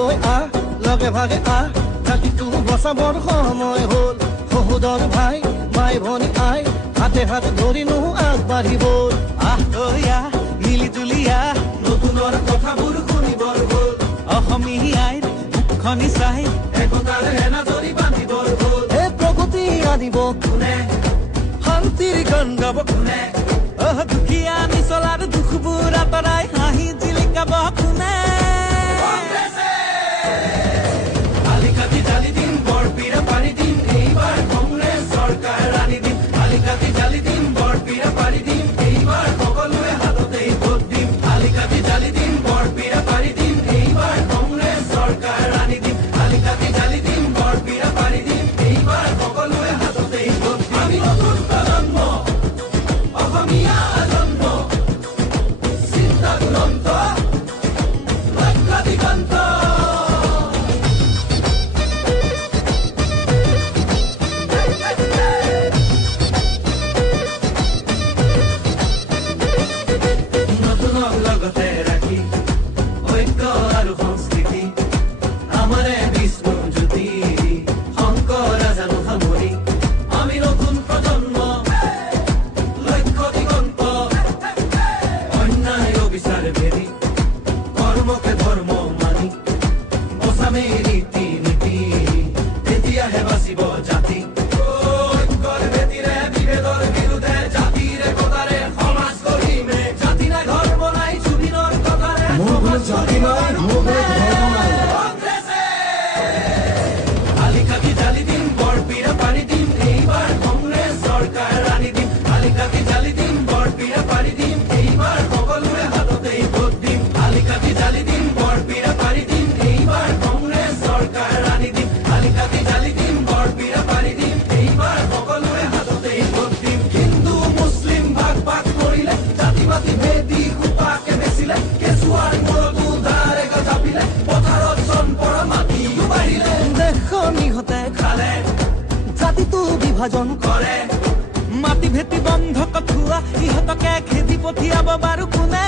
হৈ আহ লগে ভাগে আহ জাতিটো বচাবৰ সময় হ'ল সহোদৰ ভাই মাই ভনী আই হাতে হাতে ধৰি নো আগবাঢ়িব আহ তই আহ মিলি তুলি আহ নতুনৰ কথাবোৰ শুনিবৰ হ'ল অসমীয়াই মুখনি চাই একতাৰ এনাজৰি বান্ধিবৰ হ'ল হে প্ৰগতি আনিব কোনে শান্তিৰ গান গাব কোনে দুখীয়া নিচলাৰ দুখবোৰ আঁতৰাই হাঁহি জিলিকাব কোনে আলিকাটি জালি দিম বৰপীৰা পাৰি দিম এইবাৰ কংগ্ৰেছ চৰকাৰ আনি দিম আলিকাটি জালি দিম বৰপীৰা পাৰি দিম এইবাৰ সকলোৱে হাততেই ভোট দিম আলিকাটি জালি দিম বৰপীৰা পাৰি দিম এইবাৰ কংগ্ৰেছ চৰকাৰ আনি দিম আলিকাটি জালি দিম বৰপীৰা পাৰি দিম এইবাৰ সকলোৱে হাততেই ভোট দিম আমি নতুন প্ৰজন্ম অসমীয়া জন্ম চিন্তা দুৰন্ত লক্ষ্য দিগন্ত নতুনক লগতে ৰাখি ঐক্য আৰু সংস্কৃতি আমাৰে বিষ্ণু জ্যোতি শংকৰ জানো সামৰি আমি নতুন প্ৰজন্ম লক্ষ্য দিগন্ত অন্যায় বিচাৰ ভেদি কৰ্মকে ধৰ্ম মানি বচামে ৰীতি নীতি তেতিয়াহে বাচিব জাতি ঐক্যৰ ভেটিৰে বিভেদৰ বিৰুদ্ধে জাতিৰ একতাৰে সমাজ গঢ়িমে জাতি নাই ধৰ্ম নাই জুবিনৰ কথাৰে সমাজ গঢ়িমে কংগ্ৰেছে আলিকাটি জালি দিম বৰপীৰা পাৰি দিম এইবাৰ কংগ্ৰেছ চৰকাৰ আনি দিম আলিকাটি জালি দিম বৰপীৰা পাৰি দিম এইবাৰ সকলোৰে হাততেই ভোট দিম আলিকাটি জালি দিম বৰপীৰা পাৰি দিম এইবাৰ কংগ্ৰেছ চৰকাৰ আনি দিম আলিকাটি জালি দিম বৰপীৰা পাৰি দিম এইবাৰ সকলোৰে হাততেই ভোট দিম হিন্দু মুছলিম ভাগ ভাগ কৰিলে জাতি পাতি ভেদি সোপাকে বেচিলে কেঁচুৱাৰ মূৰতো ধাৰে জাপিলে পথাৰত চনপৰ মাটি বাঢ়িলে দেশখন ইহঁতে খালে জাতিটো বিভাজন কৰে মাটি ভেটি বন্ধ কঠুৱা ইহঁতকে খেদি পঠিয়াব বাৰু কোনে